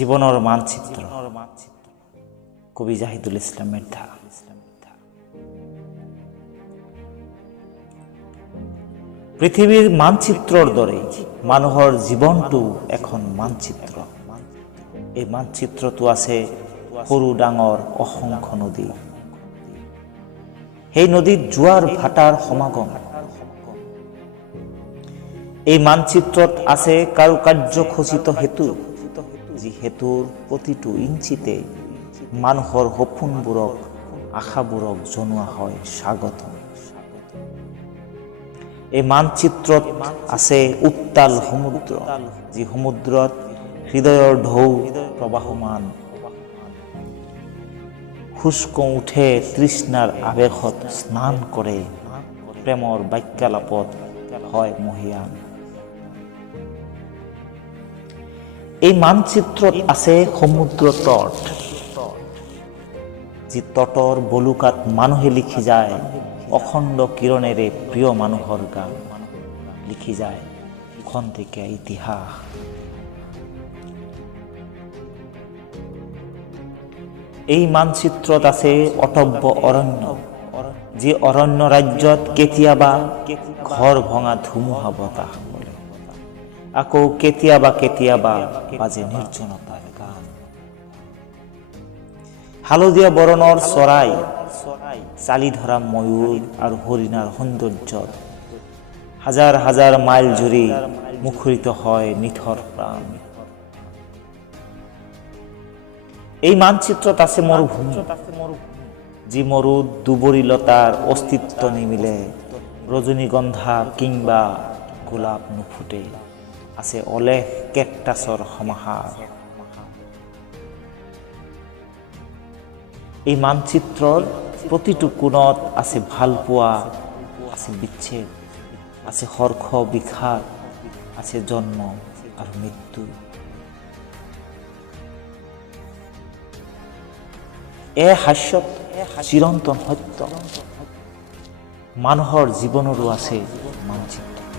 জীবনের মানচিত্র কবি জাহিদুল ইসলামের ধারা। পৃথিবীর মানচিত্রর দরে মানুহৰ জীৱনটো এখন মানচিত্ৰ। এই মানচিত্ৰটো আছে সৰু ডাঙৰ অসংখ্য নদী। সেই নদীত জোৱাৰ ভাটাৰ সমাগম। এই মানচিত্ৰত আছে কাৰুকাৰ্য খচিত সেতু, যি সেতুৰ প্ৰতিটো ইঞ্চিতে মানুহৰ সপোনবোৰক আশাবোৰক জনোৱা হয় স্বাগতম। এই মানচিত্ৰত আছে উত্তাল সমুদ্ৰ, যি সমুদ্ৰত হৃদয়ৰ ঢৌ প্ৰবাহমান। শুষ্ক উঠে তৃষ্ণাৰ আৱেশত স্নান কৰে, প্ৰেমৰ বাক্যালাপত হয় মহীয়ান। এই মানচিত্ৰত আছে সমুদ্ৰ তট, যি তটৰ বলুকাত মানুহে লিখি যায় অখণ্ড কিৰণেৰে প্ৰিয় মানুহৰ গান, লিখি যায় খন্তেকীয়া ইতিহাস। এই মানচিত্ৰত আছে অটব্য অৰণ্য, যি অৰণ্য ৰাজ্যত কেতিয়াবা ঘৰ ভঙা ধুমুহা বতাহ বলে, আকৌ কেতিয়াবা কেতিয়াবা বাজে নিৰ্জনতাৰ গান। হালধীয়া বৰণৰ চৰাই, চালি ধৰা ময়ূৰ আৰু হৰিণাৰ সৌন্দৰ্যত হাজাৰ হাজাৰ মাইল জুৰি মুখৰিত হয় নিথৰ প্ৰাণ। এই মানচিত্ৰত আছে মৰুভূমি, যি মৰুত দুবৰি লতাৰ অস্তিত্ব নিমিলে, ৰজনীগন্ধা কিংবা গোলাপ নুফুটে, আছে অলেখ কেকটাছৰ সমাহাৰ। এই মানচিত্ৰৰ প্ৰতিটো কোণত আছে ভালপোৱা, আছে বিচ্ছেদ, আছে হৰ্ষ বিষাদ, আছে জন্ম আৰু মৃত্যু। হাস্যত চিৰন্তন সত্য, মানুহৰ জীৱনৰো আছে মানচিত্ৰ।